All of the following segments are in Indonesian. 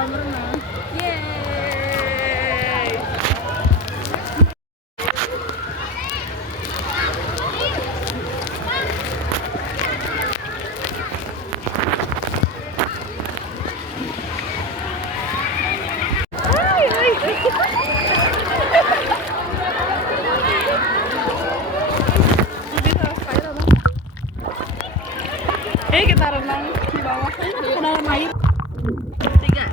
kolam renang. Yeay. Kita renang di bawah ke dalam air. 3.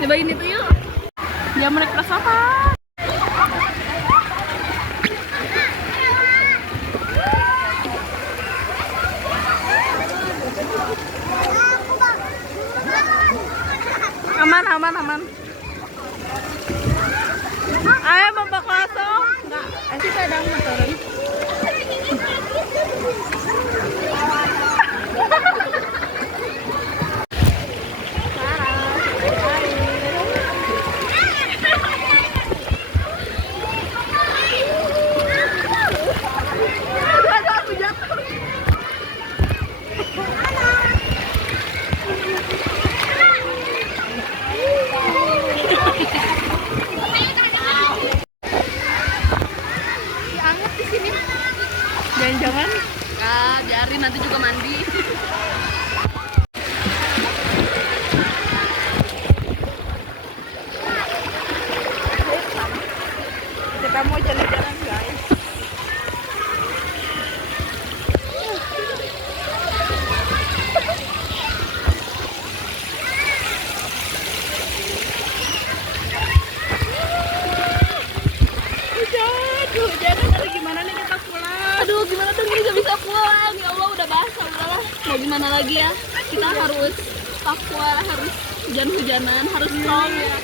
Cobain itu yuk. Dia menaik apa? Aman. Ayo bapak kosong. Enggak, sih kadang motoran. Jangan, biarin nanti juga mandi. Kita mau jalan-jalan guys. Hujan ada gimana nih kita pulang? Aduh gimana dong ini gak bisa pulang. Ya Allah udah basah udahlah. Mau gimana lagi ya? Kita harus Papua, harus hujan-hujanan, harus strong ya.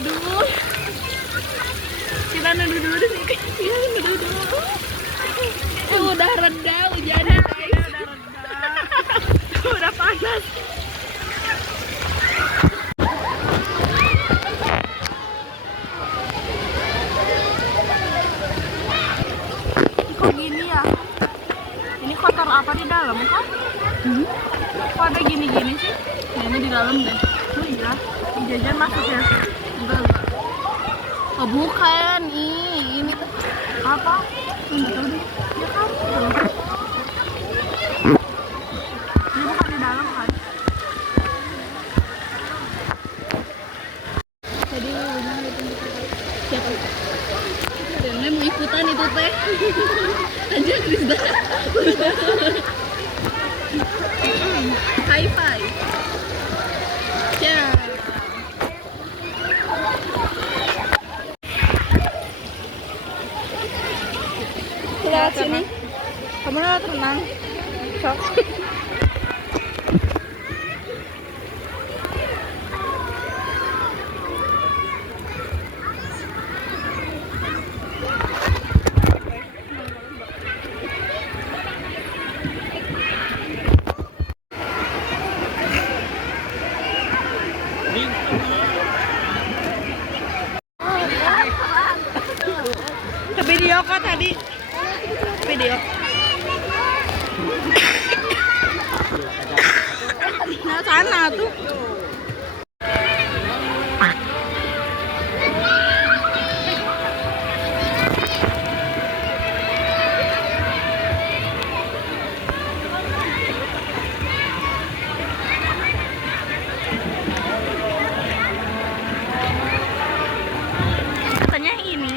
Aduh. Kita nunduk dulu di sini. Iya nunduk dulu. Udah reda hujannya. Udah reda. Udah panas. Kotor apa di dalam kan? Kok ada gini-gini sih? Kayaknya di dalam deh. Oh iya, jajan masuk ya? Enggak. Oh bukan, ini apa? Enggak tahu deh. Ya kan? Ini bukan di dalam kan? Jadi itu siapa? Dia mau ikutan itu teh. Aja Krisda. High five. Ya. Lihat sini. Kamu lewat renang. Sok. Ke video kok tadi. Video. Nah sana tuh. Katanya ini.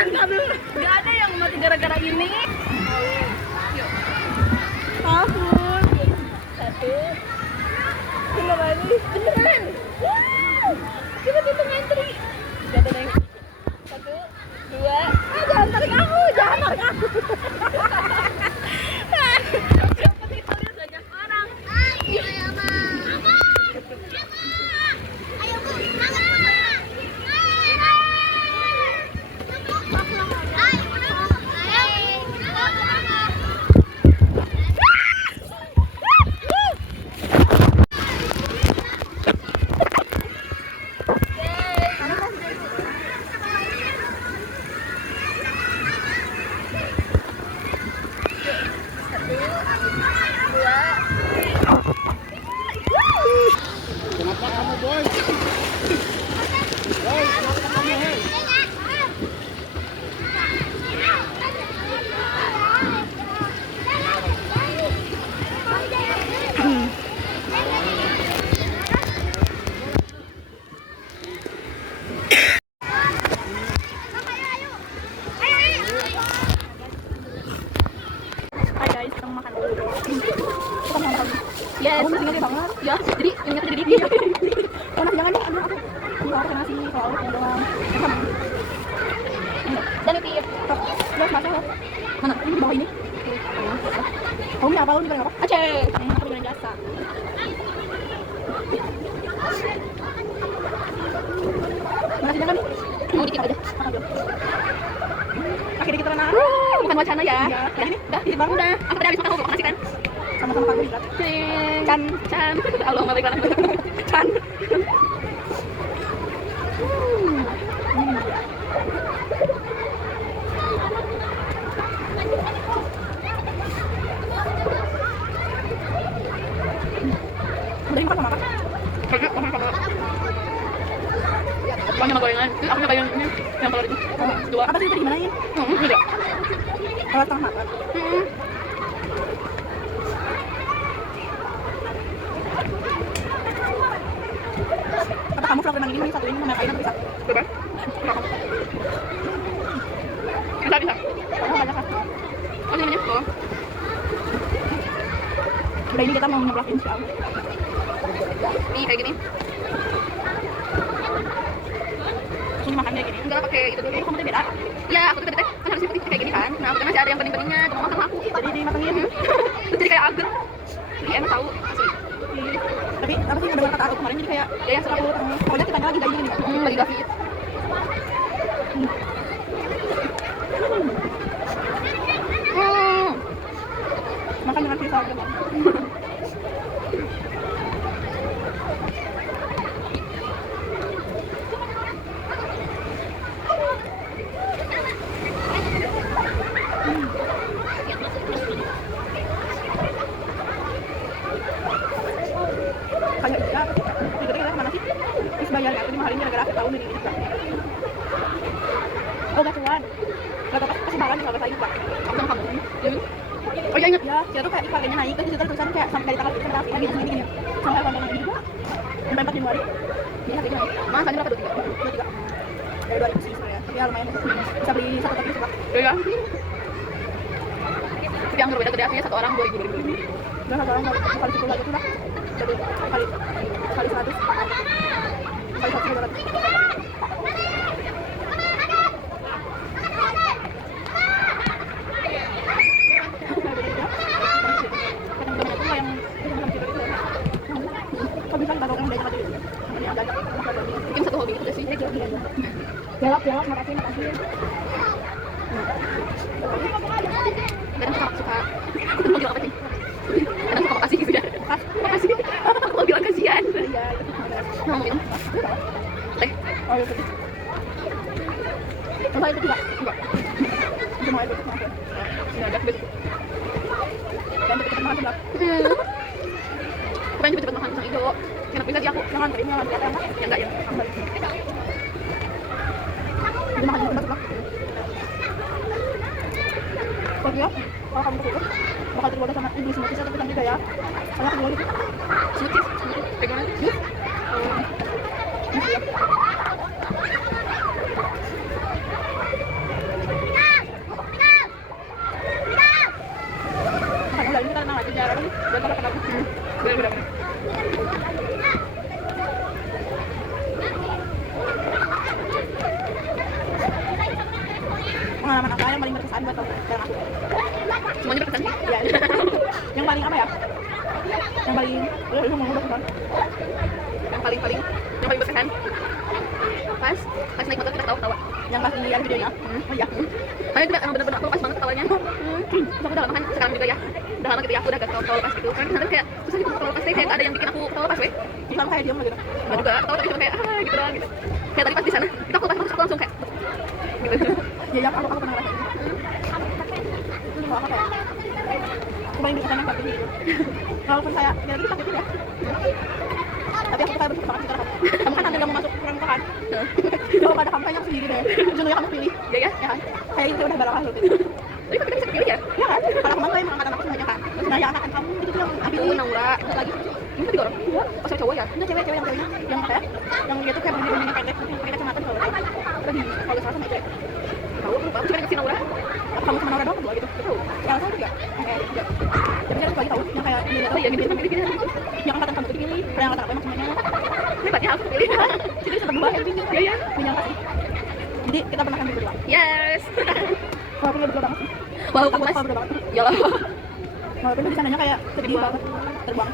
Gak ada yang mati gara-gara ini. Yuk. Tahun. 1 2 lagi. Beneran. Wow. Kita tutup entry. Jatuh Neng. 1 2. Jangan tarik aku, jangan tarik aku. Seperti kalian banyak orang. Ayo, Mama. Ayo, Bu. Kenapa kamu boy? Boy, kenapa kamu hei? Hai guys, kita mau makan dulu. Kita mau makan. Yes. Kamu masih ingat banget. Ya, jadi ingat jadi dia. Panas jangan nih, ambil aku. Ini aku nasi, kalau aku doang. Dan itu ya. Udah masak ya. Mana? Ini di bawah ini. Kamu punya apa? Lu nih apa? Aceh. Aku dengan jasa. Nasi jangan nih. Mau dikit aja. Makan dulu. Pakai dikit renang. Bukan wacana ya. Ya, Udah, udah, dikit banget. udah. Aku tadi habis makan nasi kan. Sama-sama karbohidrat. Can, can. Allah balik lagi. Can. Udah makan sama apa? Banyak gorengan. Aku nyoba yang ini, yang telur itu. Dua. Apa sih itu gimana ya? Enggak. Kalau setengah makan. Apa kamu vlog renang ini satu ini mau ngapain atau bisa? Bebas. Bisa, bisa. Oh, banyak kan? Oh, namanya? Oh. Udah ini kita mau nyeblak insya Allah. Nih, kayak gini. Ini makan kayak gini. Enggak pakai itu dulu. Kamu tuh beda. Ya, aku tuh tadi kan harusnya putih kayak gini kan. Nah, aku kan masih ada yang bening-beningnya, cuma makan aku. Jadi dimatengin. Terus jadi kayak agar. Jadi enak tahu asli. Tapi apa sih ngedengar kata aku kemarin jadi kayak Ya, yang aku pokoknya kitanya lagi gak gini. lagi David. Makan dengan pisau aja. Kayak iya, itu kita kemana sih? Terus bayarnya aku dimahalin gara-gara aku tahu ini. Oh gak cuan. Gak apa-apa, kasih makan kalau saya juga. Aku sama kamu. Oh iya ingat. Ya, dia tuh kayak harganya naik, terus itu tulisan kayak sampai dari tanggal itu sampai lagi gini. Sampai konten lagi juga. Sampai 4 Januari. Jadi harganya naik. Mas, tadi berapa 23? 23. Dari 2000 sih sebenarnya. Tapi ya lumayan. Bisa beli satu tapi suka. Iya. Tapi yang berbeda gede aslinya satu orang 2000. Udah satu orang kali 10 aja tuh lah. Jadi kali 100. Kali 100. Mungkin satu hobi aja sih. Jawab, makasih. Kadang suka aku tuh mau bilang apa sih? Kadang suka makasih gitu ya. Makasih. Aku mau bilang kasihan. Iya, Mau minum? Teh? oh iya betul. Coba itu juga. Enggak. Cuma air putih sama. Ini ada betul. Dan cepet-cepet makan sebelah. Aku pengen cepet-cepet makan pisang hijau. Enak bisa sih aku. Jangan kering, jangan kelihatan kan? Ya enggak ya. Jadi makan sebelah. Tapi ya, kalau kamu keluar, bakal tergoda sama Inggris smoothie tapi kan juga ya. Soalnya aku dulu gitu. Smoothie. Bagaimana? Jus? pengalaman apa yang paling berkesan buat kamu bareng aku? Semuanya berkesan sih. Ya. Yang paling apa ya? Yang paling udah mau berkesan. Yang paling berkesan pas naik motor kita ketawa. Yang pas di ada videonya. Oh iya. Karena kita emang bener-bener aku pas banget ketawanya. Terus aku udah lama kan sekarang juga ya. Udah lama gitu ya, aku udah gak ketawa lepas gitu. Karena nanti kayak susah gitu ketawa lepas, kayak gak ada yang bikin aku ketawa lepas weh. Bukan kayak diam gitu. Gak juga, ketawa tapi cuma kayak gitu doang gitu. Kayak tadi pas di sana, kita aku lepas terus aku langsung kayak gitu. Ya aku pernah ngerasain. Itu apa kayak? Aku paling berkesan yang satu gitu. Walaupun saya kita sakit ya. Tapi aku kayak bersyukur banget sekarang. Kamu kan ada yang mau masuk kurang kan? Kalau ada kamu kayaknya sendiri deh. Judulnya kamu pilih. Ya Ya kan? Kayak itu udah barang loh. tapi kok kita bisa pilih ya? Ya kan? Kalau kemarin saya mengangkat anakku semuanya kan. Terus nanya angkatan kamu itu tuh yang Aku, Naura, terus lagi ini kan 3 orang? Iya. Oh, sama cowok ya? Enggak cewek-cewek yang ceweknya yang kayak yang dia tuh kayak begini pendek pakai kacamata kalau terus di kalau salah sama cewek. Tahu aku lupa, aku cuma ingat si Naura. Kamu sama Nora doang berdua gitu. Tahu. Yang satu juga. Juga. Tapi dia lagi tahu yang kayak Oh iya, gini. yang angkatan kamu tuh dipilih. Yang angkatan aku emang semuanya. Hebat ya, aku pilih. Jadi bisa berdua ya. Iya. Menyangka sih. Jadi kita pernah camping berdua. Yes. Walaupun lu berdua banget sih. Walaupun Aku mas, berdua banget. ya lah. Walaupun lu di sananya kayak sedih banget. Terbang.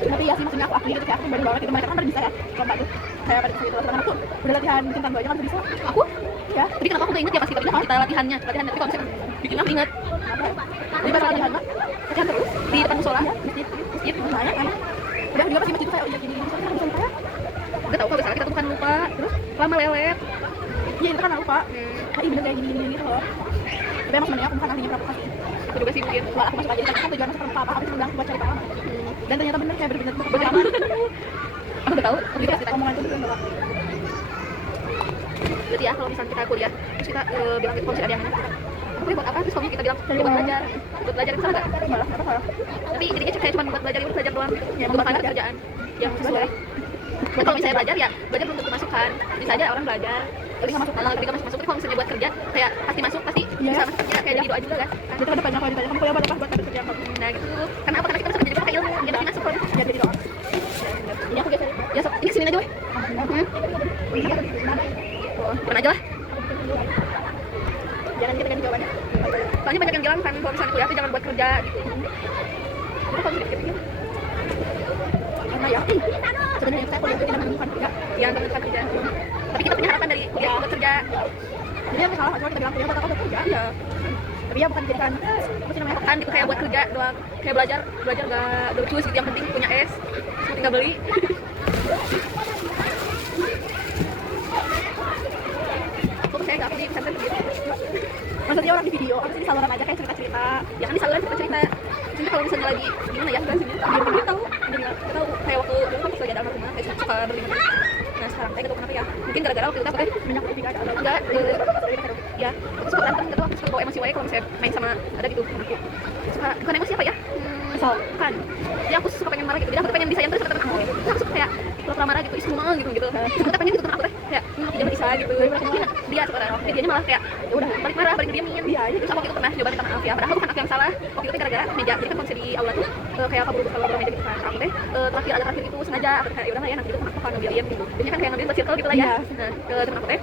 Tapi ya sih maksudnya aku akui gitu kayak aku baru banget itu mereka kan pada bisa ya lomba tuh kayak pada gitu sedangkan aku udah latihan bikin tangga aja kan bisa Aku? ya Tapi kenapa aku gak inget ya pas kita latihannya tapi kalau misalnya bikin aku inget jadi pas latihan mah latihan terus di depan musola. masjid banyak emang udah juga pasti masjid tuh kayak oh iya gini misalnya kan bisa lupa ya Gak tau kalau misalnya kita tuh bukan lupa, terus lama lelet. iya itu kan lupa ah iya bener kayak gini gitu loh tapi emang sebenarnya aku bukan ahlinya berapa kali Aku juga sih mungkin. soal aku masuk aja kan tujuan masuk apa aku bilang buat cari pengalaman dan ternyata bener kayak bener-bener pengalaman Aku udah tahu, aku juga pasti tanya. omongan itu bener banget Berarti ya kalau misalnya kita kuliah, terus kita bilang gitu, kalau misalnya ada yang nanya, aku buat apa? Terus kalau kita bilang, buat belajar itu salah gak? malah apa salah Tapi jadinya kayak cuma buat belajar doang, bukan ada kerjaan yang sesuai. Dan kalau misalnya belajar ya, belajar belum tentu masuk kan. Bisa aja orang belajar, tapi nggak masuk, tapi tapi kalau misalnya buat kerja, kayak pasti masuk, pasti bisa masuk kerja, kayak jadi doa juga kan. jadi ke depannya kalau ditanya kamu kuliah buat apa buat kerja kamu Nah gitu, karena apa? Karena kita bisa kerja juga pakai ilmu, jadi pasti masuk kan. ya jadi doang Ini aku biasa, ya sok, ini kesini aja weh. Bukan aja lah. jangan kita ganti jawabannya Soalnya banyak yang bilang kan kalau misalnya kuliah tuh jangan buat kerja gitu. Itu kalau sedikit gitu. karena ya sebenarnya saya kuliah itu tidak menemukan kerja Yang teman kerja. Tapi kita punya harapan dari kuliah buat kerja. jadi yang salah cuma kita bilang kuliah buat apa buat kerja Iya. tapi ya bukan jadikan apa sih namanya Kan gitu kayak buat kerja doang. Kayak belajar gak becus gitu. Yang penting punya S. Terus tinggal beli. Aku percaya gak aku di pesantren gitu. maksudnya orang di video apa sih di saluran aja kayak cerita-cerita Ya kan di saluran cerita-cerita. Jadi kalau misalnya lagi gimana ya kan sini. Dia tahu. Dia tahu kayak waktu dulu kan pas lagi ada almarhumah kayak suka berlima. Nah sekarang saya gak tahu kenapa ya. Mungkin gara-gara waktu itu aku kayak minyak putih gak ada enggak ya aku suka berantem gitu aku suka bawa emosi wae kalau misalnya main sama ada gitu temen aku suka bukan emosi apa ya kesal kan ya aku suka pengen marah gitu jadi aku tuh pengen disayang terus sama temen aku terus aku suka kayak pura-pura marah gitu semua gitu aku pengen gitu temen aku teh kayak aku jangan bisa gitu mungkin dia sekarang tapi dianya malah kayak ya udah balik marah balik diamin Iya, terus aku waktu itu pernah coba minta maaf ya padahal bukan aku yang salah waktu itu gara-gara meja jadi kan konsep di aula tuh kayak kabur meja gitu kan aku teh terakhir itu sengaja aku kayak ya udah lah ya nanti itu temen aku kan ngambilin gitu jadinya kan kayak ngambilin buat circle gitu lah ya nah ke temen aku teh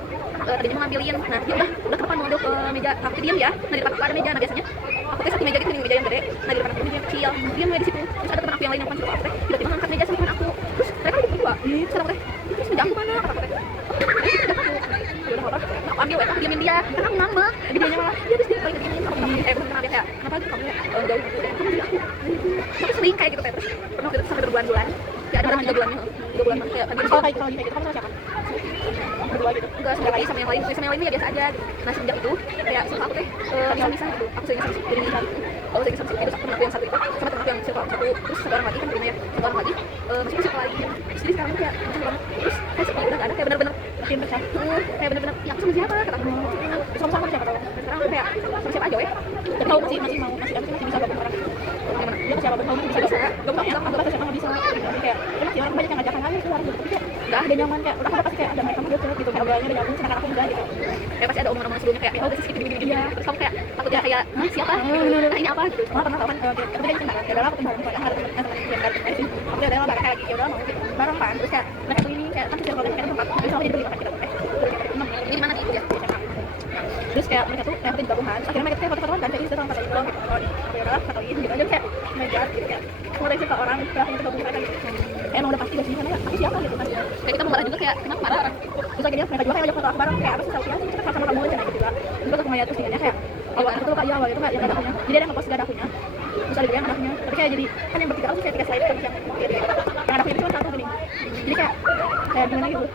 tadinya mau ngambilin nah dia udah kapan mau ngambil ke meja aku tuh diam ya nah di depan aku ada meja nah biasanya aku teh satu meja gitu nih meja yang gede nah di depan aku meja yang kecil diam ya di situ terus ada teman aku yang lain yang bukan aku teh tiba-tiba ngangkat meja sama teman aku terus mereka lagi berdua terus kata aku teh terus meja aku mana kata aku teh ya udah apa aku ambil ya aku diamin dia karena aku ngambek jadi dianya malah dia terus dia paling diamin aku pernah dia kayak kenapa gitu kamu jauh gitu deh kamu aku tapi sering kayak gitu terus pernah waktu itu sampai berbulan-bulan ya ada orang 3 bulannya 3 bulan kayak tadi kalau kayak gitu kamu sama siapa berdua gitu enggak sama lagi sama yang lain ya biasa aja gitu. Nah sejak itu kayak sama aku teh misah gitu aku sering sama jadi misah gitu aku sering sama itu temen aku yang satu itu sama temen aku yang circle satu terus satu orang lagi kan punya ya satu orang lagi masih circle lagi terus jadi sekarang tuh kayak macam banget terus kayak sepi udah gak ada kayak bener-bener makin pecah kayak bener-bener ya aku sama siapa kata aku sama siapa tahu sekarang aku kayak sama siapa aja ya tahu masih mau masih bisa gabung orang gimana dia ke siapa tahu masih bisa gabung ya aku rasa siapa bisa kayak masih orang banyak yang ngajakan lagi keluar gitu tapi kayak nggak ada nyaman kayak udah pasti kayak ada mereka udah gitu kayak obrolannya udah nyambung sedangkan aku enggak gitu kayak pasti ada omongan-omongan sebelumnya kayak oh sih gini terus kamu kayak takutnya kayak siapa ini apa gitu malah pernah kan tapi dia cinta ya udah aku bareng bareng ada teman yang kan aku udah bareng kayak gitu ya udah mau gitu bareng kan terus kayak mereka tuh ini kayak kan sih kalau mereka tempat terus aku jadi beli makan kita ini di mana di itu ya terus kayak mereka tuh kayak gabungan, akhirnya mereka tuh kayak foto-fotoan kan, kayak ini sama katakan doang gitu. Oh ya udah katakan gitu aja kayak oh my god gitu kayak mau dari ke orang berakhir itu gabung mereka gitu. Emang udah pasti gak sih karena aku siapa gitu kan. Kayak kita mau marah juga kayak kenapa marah orang. Terus akhirnya mereka juga kayak ngajak foto aku bareng kayak apa sih selfie aja cepet sama kamu aja gitu juga. Terus aku ngeliat postingannya kayak awal itu lupa ya awal itu kayak yang gak ada akunya. Jadi ada yang ngepost gak ada akunya. Terus ada juga yang ada akunya. Tapi kayak jadi kan yang bertiga aku kayak 3 slide terus yang ada akunya itu cuma satu gini. Jadi kayak gimana gitu.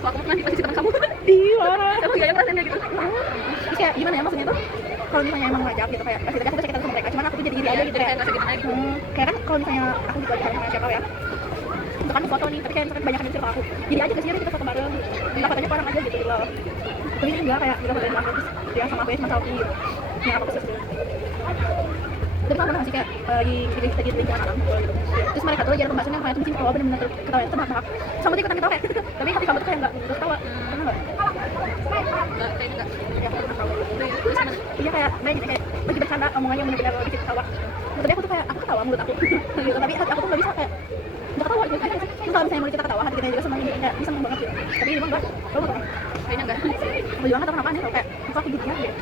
Kalau aku pernah di posisi teman kamu. Iya. Kamu gak ada perasaannya gitu. Terus kayak gimana ya maksudnya tuh kalau misalnya emang ngajak gitu kayak pasti aku sakit sama mereka cuman aku tuh jadi iri aja gitu Jadi kayak kayak ngerasa gimana gitu. kayak kan kalau misalnya aku juga lagi sama siapa ya itu kan foto nih tapi kayak misalkan banyak yang circle aku jadi aja kesian kita foto bareng minta fotonya ke orang aja gitu loh tapi ini enggak kayak kita fotoin aku terus dia sama aku ya cuma selfie gitu yang aku kesel tapi kamu pernah sih kayak lagi kita gitu lingkungan alam gitu terus mereka tuh lagi ada pembahasan yang kayak tuh bikin ketawa bener-bener ketawa itu terbahak-bahak sama tuh ikutan ketawa kayak tapi hati kamu tuh kayak nggak ketawa pernah nggak? Kayak enggak. Ya aku pernah tahu Terus mana? iya kayak kayak lagi bercanda omongannya bener-bener bikin ketawa tapi aku tuh kayak aku ketawa mulut aku gitu tapi hati aku tuh nggak bisa kayak nggak ketawa gitu kan kalau misalnya mulut kita ketawa hati kita juga senang gitu kayak senang banget gitu tapi ini mah enggak kamu nggak Kayaknya enggak. aku juga nggak tahu kenapa nih kalau kayak aku gitu ya gitu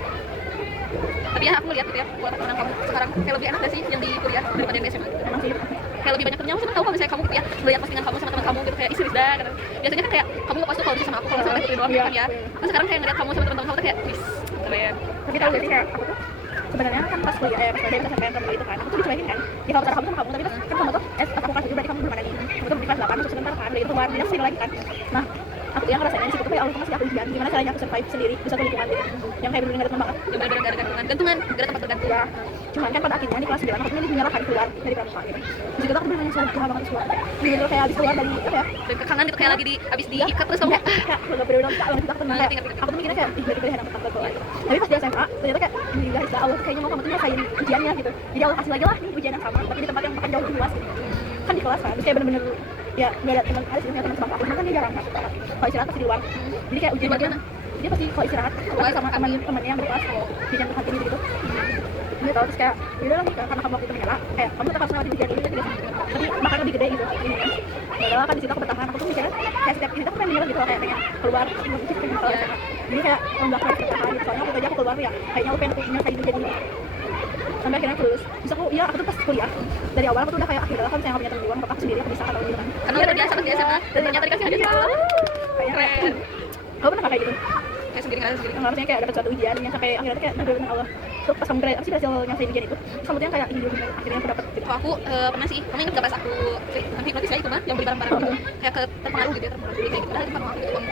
Tapi ya aku ngeliat gitu ya, kuota teman kamu sekarang kayak lebih enak gak sih yang di kuliah daripada yang di SMA? emang sih Kayak lebih banyak kerjaan, aku tahu kalau misalnya kamu gitu ya melihat postingan kamu sama teman kamu gitu kayak isi Rizda gitu. Biasanya kan kayak kamu ngepost tuh kalau sama aku, kalau sama Putri doang gitu kan ya. Terus sekarang kayak ngeliat kamu sama teman-teman kamu tuh kayak wis keren. tapi tahu gak sih kayak aku tuh sebenarnya kan pas kuliah pas kuliah kita sampai kamu itu kan aku tuh dicuekin kan di kalau kamu sama kamu tapi kan kamu tuh aku kelas 7 berarti kamu belum ada nih aku tuh di kelas 8 masuk sebentar kan dari itu keluar dia sendiri lagi kan nah aku yang ngerasain di situ tuh kayak Allah masih aku ujian gimana caranya aku survive sendiri di satu lingkungan gitu yang kayak bener-bener teman banget Yang benar-benar gak ada gantungan, gak ada tempat bergantung. ya cuman kan pada akhirnya di kelas 9 aku milih menyerahkan keluar dari pramuka gitu di situ aku bener-bener sudah banget keluar bener-bener kayak habis keluar dari apa ya Dan kekangan gitu kayak lagi di abis diikat terus kamu kayak bener-bener tak banget aku tenang kayak aku tuh mikirnya kayak dari pilihan aku tak keluar tapi pas di SMA ternyata kayak alhamdulillah ya Allah kayaknya mau kamu tuh ngerasain ujiannya gitu jadi Allah kasih lagi lah nih ujian yang sama tapi di tempat yang bahkan jauh lebih luas gitu kan di kelas kan terus kayak bener-bener ya nggak ada teman ada sih teman sebangku aku kan dia jarang kan kalau istirahat pasti di luar jadi kayak ujian dia pasti kalau istirahat keluar sama teman-temannya yang berkelas ujian berhenti gitu dia tahu terus kayak yaudah lah karena kamu waktu itu menyerah kayak kamu tetap harus ngelakuin ujian ini tapi bahkan lebih gede gitu yaudah lah kan di situ aku bertahan aku tuh mikirnya kayak setiap ini tuh aku pengen menyerah gitu kayak pengen keluar pengen keluar jadi kayak nggak harus bertahan gitu soalnya waktu aja aku keluar ya kayaknya aku pengen nyelesain ujian ini sampai akhirnya aku lulus terus aku iya aku tuh pas kuliah dari awal aku tuh udah kayak akhirnya kan saya nggak punya teman di luar aku sendiri aku bisa atau gitu kan karena udah biasa pas di SMA dan ternyata dikasih hadiah. Keren. kamu pernah kayak gitu Kayak sendiri ngerasa sendiri. nggak maksudnya kayak dapat suatu ujian yang sampai akhirnya tuh kayak bener-bener Allah tuh pas kamu apa sih berhasil nyelesain ujian itu terus kamu tuh yang kayak ini bener akhirnya aku dapat gitu Kalau aku pernah sih, kamu ingat gak pas aku nanti notis ya itu mah yang beli barang-barang gitu kayak ke terpengaruh gitu ya terpengaruh kayak gitu padahal itu kan waktu itu uang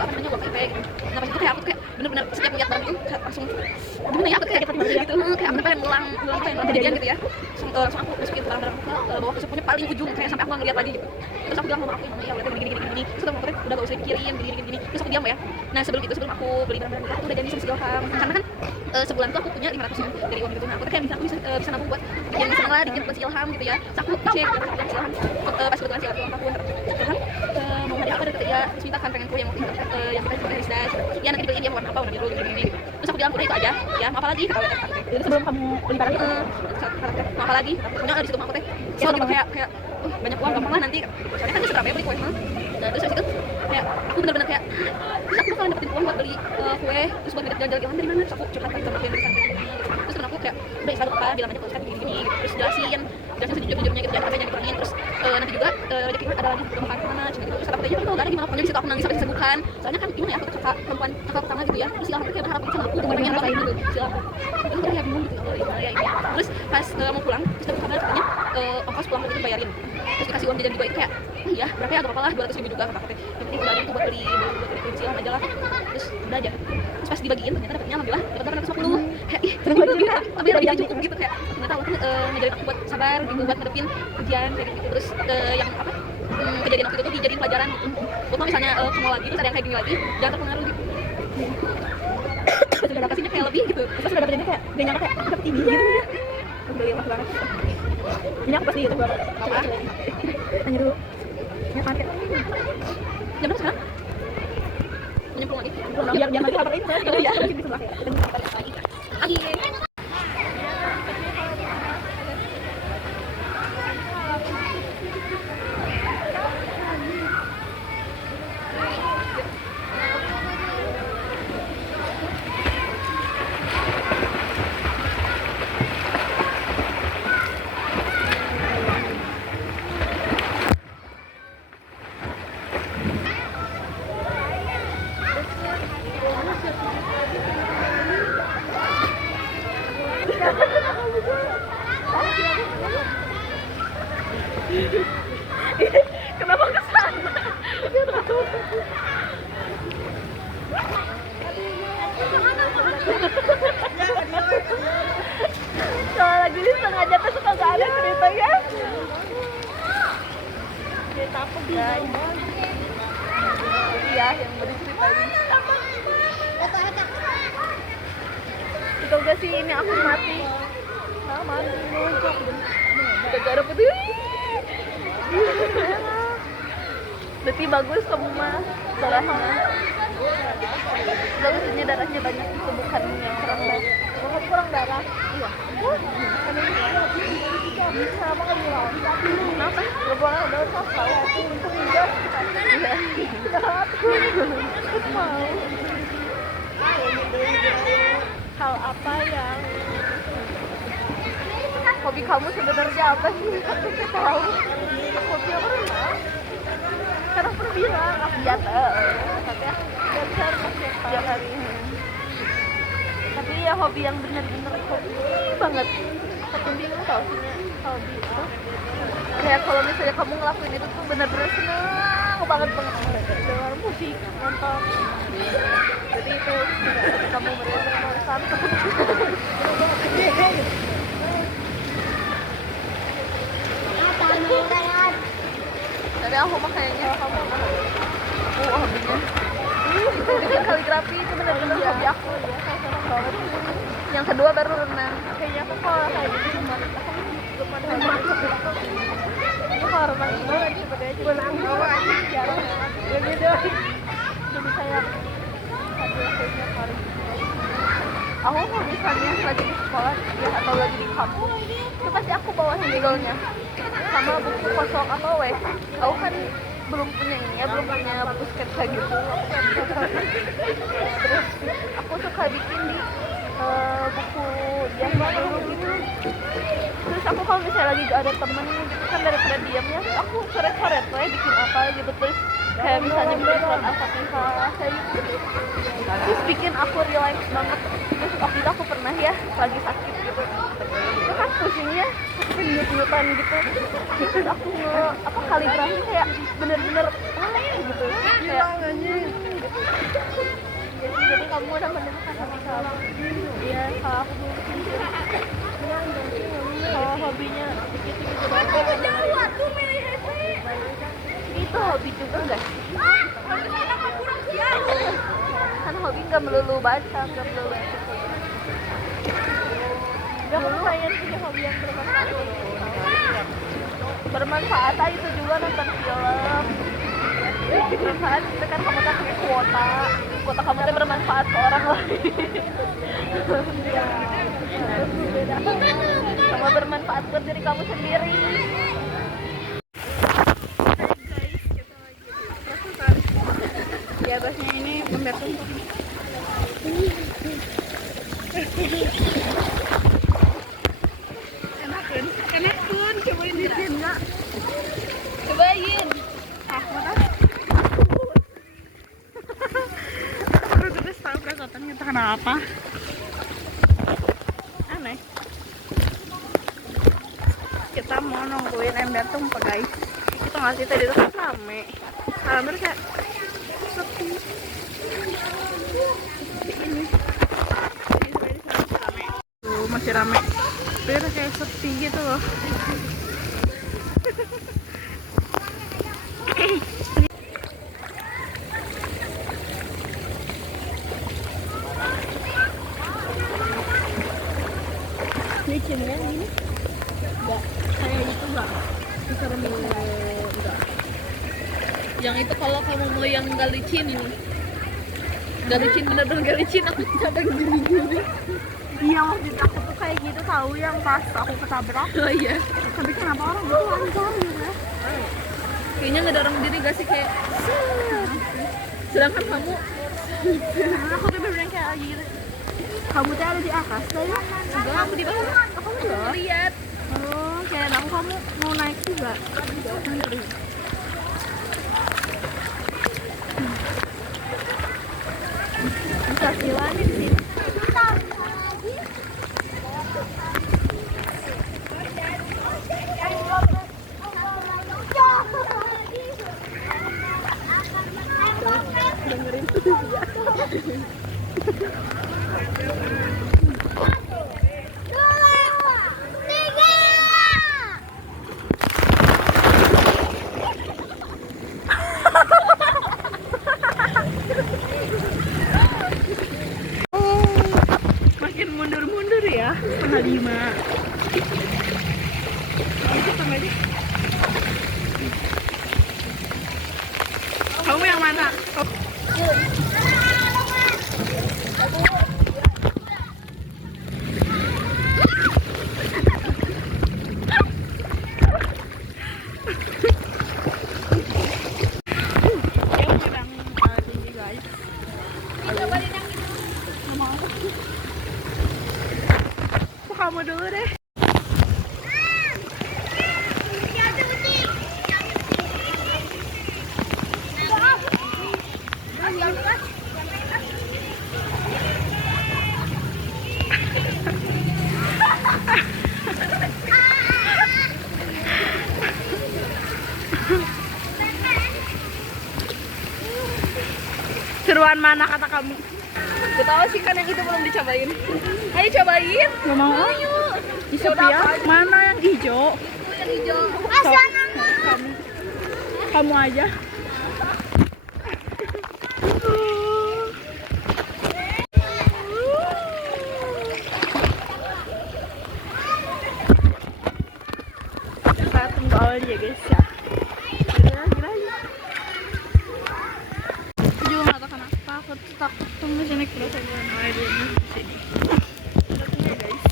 apa namanya uang PP gitu nah pas itu kayak aku tuh kayak bener-bener setiap lihat barang itu kayak langsung gimana ya aku tuh kayak gitu kayak aku tuh pengen ngulang kejadian gitu ya langsung aku masukin barang-barang ke bawah ke pokoknya paling ujung kayak sampai aku nggak ngeliat lagi gitu terus aku bilang sama aku ya udah gini terus aku udah gak usah dipikirin gini terus aku diam ya nah sebelum aku beli barang-barang itu aku udah janji sama si Ilham karena kan sebulan tuh aku punya 500 ribu dari uang itu nah aku tuh kayak bisa nabung buat bikin seneng lah dikit buat si Ilham gitu ya terus aku cek si Ilham pas kebetulan si Ilham aku Ilham mau hadiah apa dari kata dia terus minta kan pengen yang waktu itu yang kita dari Rizda ya nanti dibeliin dia warna apa warna biru gini terus aku bilang udah itu aja ya mau apa lagi kata aku jadi sebelum kamu beli barang itu mau apa lagi punya di situ mah aku teh so gitu kayak banyak uang gampang lah nanti soalnya kan seberapa ya beli kue mah nah terus habis itu kayak aku bener-bener kayak terus aku bakalan dapetin uang buat beli kue terus buat jalan-jalan Ilham dari mana terus aku curhat kan sama aku yang dari sana terus temen aku kayak udah Isra apa bilang aja kalau Isra gini terus jelasin sejujur-jujurnya gitu jangan dikurangin terus nanti juga rezeki ada lagi bukan mana cuma gitu terus kata katanya kalau gak ada gimana pokoknya di situ aku nangis sampai sesegukan soalnya kan gimana ya aku tuh kakak perempuan kakak pertama gitu ya terus si Ilham tuh kayak berharap sama aku bukan pengen rasain gitu si Ilham itu kayak bingung gitu gimana ya ini terus pas mau pulang terus dapat kabar katanya ongkos pulang itu bayarin terus dikasih uang jajan juga itu kayak iya berapa ya gak apa-apa lah 200 ribu juga kata aku yang penting udah ada itu buat beli si Ilham aja lah terus udah aja terus pas dibagiin ternyata dapetnya alhamdulillah dapat 250 kayak ih seneng banget juga tapi udah cukup gitu kayak ternyata Allah tuh ngajarin aku buat sabar gitu buat ngadepin ujian kayak gitu terus yang apa kejadian waktu itu tuh dijadiin pelajaran buat misalnya kamu lagi terus ada yang kayak gini lagi jangan terpengaruh gitu sudah dapat kayak lebih gitu terus udah dapet ini kayak gak nyangka kayak aku dapet tinggi gitu alhamdulillah banget ini aku pasti itu gue coba tanya dulu ya kan kayak jam berapa sekarang? Menyemplung lagi? biar nanti laporin saya kalau ya mungkin di sebelah ya kita bisa lagi lagi aku guys. Iya yang berisi tadi. Itu gak sih ini aku mati. Nah, mati muncul. Gara-gara putih. Berarti bagus kamu mah darahnya. Bagus ini darahnya banyak itu bukan yang kurang darah. Bukan kurang darah. Iya. Sama kan bilang. Kenapa? Gak udah kalau aku untuk enggak. Mau. Hal apa yang hobi kamu sebenarnya apa sih? Aku tahu. Hobi apa renang? Karena aku pernah bilang aku jatuh. Tapi aku belajar setiap hari. Tapi ya hobi yang benar-benar hobi banget. Aku bingung tau sih hobi itu. Kayak kalau misalnya kamu ngelakuin itu tuh benar-benar seneng banget dengar musik, nonton. Jadi itu kamu merasakan tapi aku mah kayaknya hobinya bikin kaligrafi itu benar-benar hobi aku ya, saya senang banget. Yang kedua baru renang. Kayaknya aku kalau kayak gitu cuma aku belum ada aku kalau renang itu aja sebenarnya renang aja jarang lebih deh. Jadi saya hasilnya kali aku kalau misalnya lagi di sekolah ya atau lagi di kampus itu pasti aku bawa handle-nya sama buku kosong atau wes. Aku kan belum punya ini ya, belum punya buku sketsa gitu. Terus aku suka bikin di buku diamnya dulu gitu. Terus aku kalau misalnya lagi gak ada temen gitu kan daripada diamnya, aku coret-coret lah bikin apa gitu. Terus kayak misalnya bikin surat Al-Fatihah kayak gitu. Terus bikin aku relax banget. Terus waktu itu aku pernah ya lagi sakit gitu. Itu kan pusingnya nyut-nyutan gitu. Terus aku kaligrafi kayak bener-bener gitu. Kayak jadi kamu udah menemukan hobi kamu. Iya, kalau aku belum pikir. Kalau hobinya gitu-gitu banget. Itu hobi juga enggak sih? Kan hobi nggak melulu baca, nggak melulu dulu saya punya hobi yang bermanfaat itu juga nonton film. Bermanfaat itu kan kamu tak punya kuota kamu tuh bermanfaat ke orang lain. Sama bermanfaat buat diri kamu sendiri. Di atasnya ini ember tumpah. Enak pun, cobain bikin nggak? Cobain. Terus tahu perasaan kita kenapa? Aneh. Kita mau nungguin ember tumpah guys. Kita ngasih tadi tuh rame. Rame kayak sepi. Ini tuh masih rame. Tapi kayak sepi gitu loh. Licinnya ini enggak kayak itu enggak bisa enggak. Yang itu kalau kamu mau yang enggak licin ini. Enggak licin bener-bener enggak licin aku kadang gini-gini. Iya waktu itu aku tuh kayak gitu tahu yang pas aku ketabrak. Oh iya. Tapi kenapa orang itu lancar gitu ya? Kayaknya ngedorong diri gak sih kayak sedangkan kamu Aku tuh bener kayak lagi gitu. Kamu tuh ada di atas saya? enggak, aku di bawah. Aku mau lihat. Oh, kayak aku kamu mau naik juga? Bisa silan di sini. Dengerin Tinggi guys. Kamu dulu deh. Seruan mana kata kamu? Gak tahu sih kan yang itu belum dicobain. Ayo cobain. Gak mau? Ayo. Sophia, mana yang hijau? Itu yang hijau. Kamu aja. Kita tunggu awal ya guys ya. Gila. Aku juga nggak tahu kenapa aku tuh takut tunggu sini terus aja. Awal dulu di sini. Kita tunggu ya guys.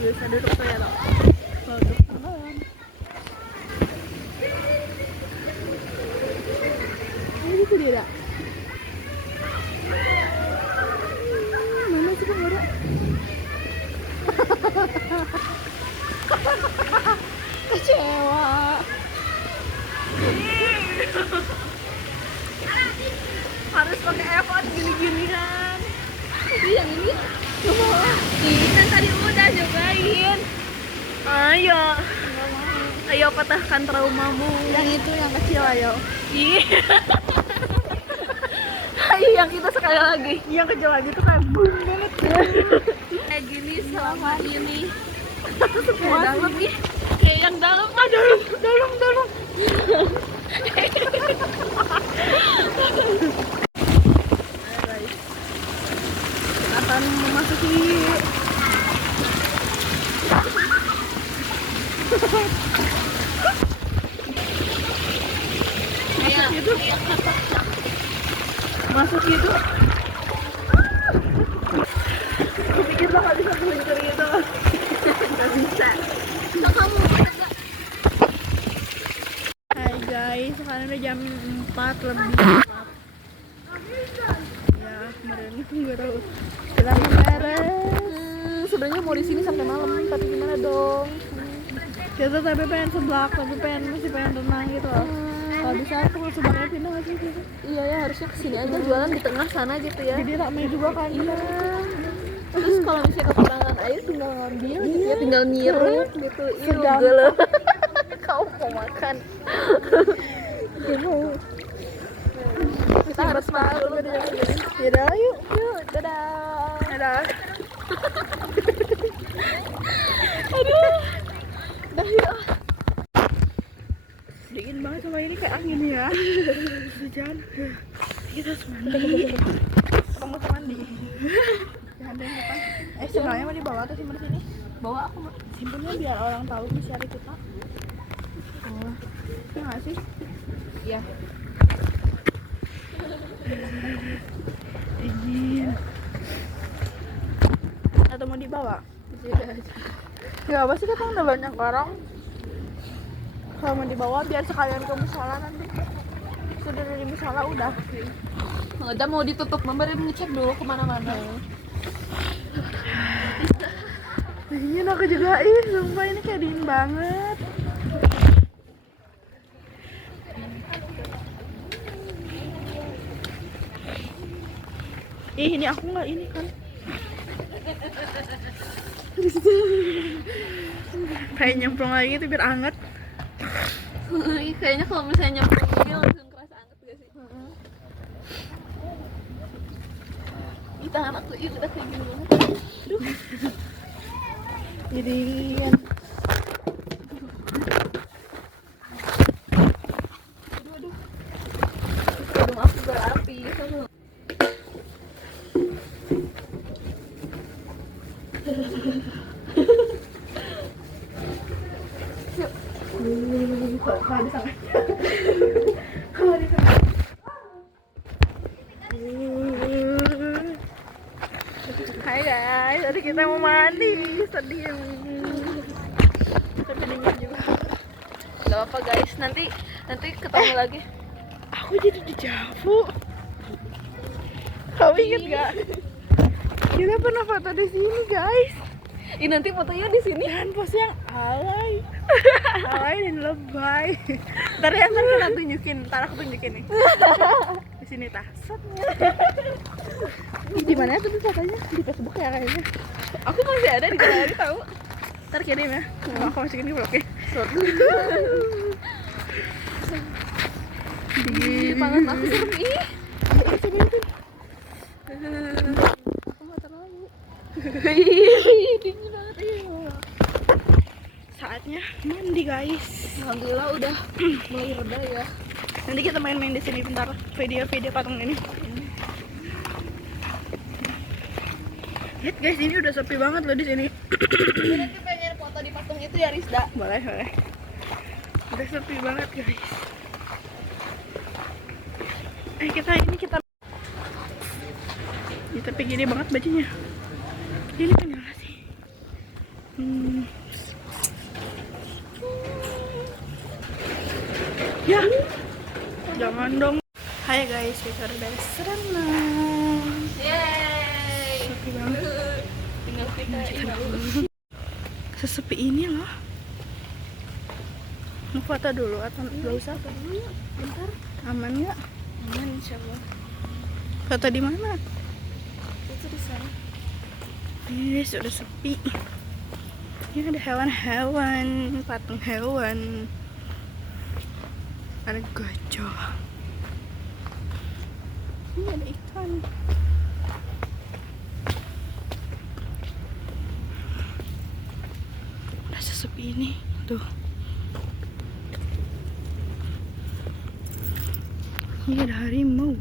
Bisa duduk tuh ya loh. Kalau duduk malam. Ini gitu dia dak. Mana sih kamu dak? Kecewa. Harus pakai effort gini-gini kan. Tapi yang ini ini kan tadi udah cobain. Ayo. Ayo patahkan traumamu. Yang itu yang kecil ayo. Ih. Ayo yang itu sekali lagi. Yang kecil lagi tuh kayak boom banget. Kayak gini selama ini. Kayak dalam nih. Kayak yang dalam. Ah, dalam. Guys, akan memasuki Iya. masuk itu. Aku pikir lo gak bisa meluncur gitu. Gak bisa. Nah, kamu bisa nggak? Hai guys, sekarang udah jam 4 lebih 4. Ya, kemarin gue tahu jalan beres. Sebenarnya mau di sini sampai malam, tapi gimana dong? Kita tapi pengen seblak, tapi masih pengen renang gitu loh. Kalau bisa aku seblaknya pindah nggak sih gitu. Iya ya, harusnya kesini aja jualan di tengah sana gitu ya. Jadi ramai juga kan. Iya. Terus kalau misalnya kekurangan air tinggal ngambil gitu ya, tinggal nyirum gitu. Sedang. Iya, kau mau makan. Kita harus makan dulu deh. Yaudah, yuk. Yuk, dadah. Dadah. Aduh. Dah yuk. Dingin banget sama ini kayak angin ya. Hujan. Kita harus mandi. Kamu mau mandi? Jangan deh apa? Sebenarnya mau dibawa atau simpen sini? Bawa aku mah. Simpennya biar orang tahu di share kita. Oh, ya nggak sih? Iya. Dingin. Atau mau dibawa? Ya apa sih, kan udah banyak orang. Kalau mau dibawa biar sekalian ke musola nanti. Sudah dari musola udah. Udah mau ditutup, memberi ngecek dulu kemana-mana. Dingin aku juga, sumpah ini kayak dingin banget. Ini aku nggak ini kan. Kayak nyemplung lagi tuh biar anget. Kayaknya kalau misalnya nyemplung ini langsung kerasa anget gak sih? Di tangan aku itu udah kayak gini banget. Aduh. Jadi kan Aduh. Hidung aku berapi. Kalau di sana. Kalau di sana. Hai guys, tadi kita mau mandi, sedih. Kedingin juga. Gak apa guys, nanti ketemu lagi. Aku jadi dejavu. Kau inget gak? Kita pernah foto di sini guys. Ih, nanti fotonya di sini. Dan pos yang alay. Alay dan lebay. Ntar ya, ntar aku tunjukin nih. Di sini tasat. Di mana tuh fotonya? Di Facebook ya kayaknya. Aku masih ada di galeri tahu. Ntar kirim ya. Aku masukin di blog ya. Di pangan aku serem ih. Aku nggak terlalu. Dingin banget iya. Saatnya mandi guys. Alhamdulillah udah mulai reda ya. Nanti kita main-main di sini bentar. Video patung ini. Lihat guys, ini udah sepi banget loh di sini. Nanti pengen foto di patung itu ya Rizda. Boleh. Udah sepi banget guys. Kita ini tapi gede banget bajunya. Ini kan nyala sih. Ya, jangan dong. Hai guys, kita udah beres renang. Yeay. Sepi banget. Tinggal kita Sesepi ini loh. Mau foto dulu atau nggak usah? bentar. Aman nggak? Aman insyaallah. Foto di mana? Itu di sana. Ini sudah sepi. Ini ada hewan-hewan, patung hewan. Ada gajah. Ini ada ikan. Udah sesepi ini, tuh. Ini ada harimau.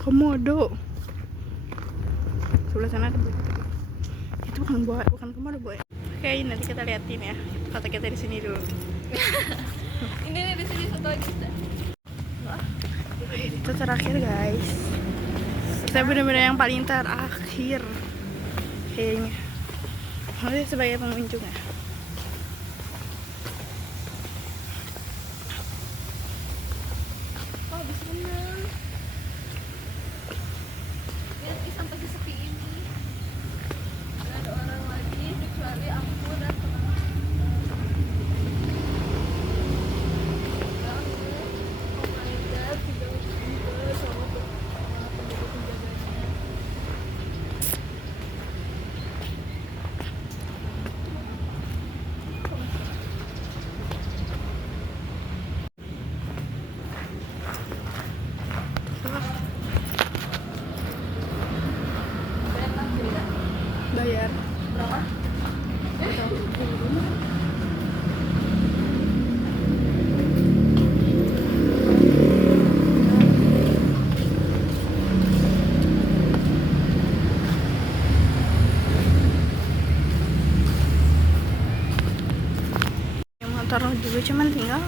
Komodo. Sebelah sana ada buaya. Itu bukan komodo, buaya. Oke, nanti kita liatin ya. Foto kita di sini dulu. Ini nih di sini satu lagi. Itu terakhir guys. Saya benar-benar yang paling terakhir kayaknya. Nanti sebagai pengunjung ya. Oh, habis renang. Lihat nih sampai sesepi ini. Nggak ada orang lagi kecuali aku dan teman. Oh my god, tidak juga sama penduduk penjaganya. Bayar. Berapa? Yang motor dulu cuman tinggal.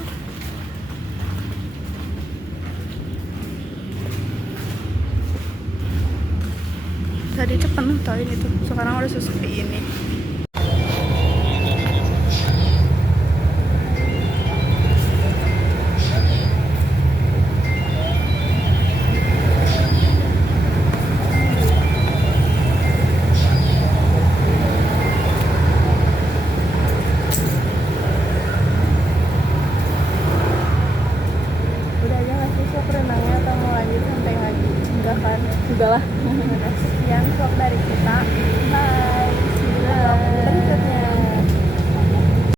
Tadi itu penuh tau ini tuh. Sekarang udah sesepi ini.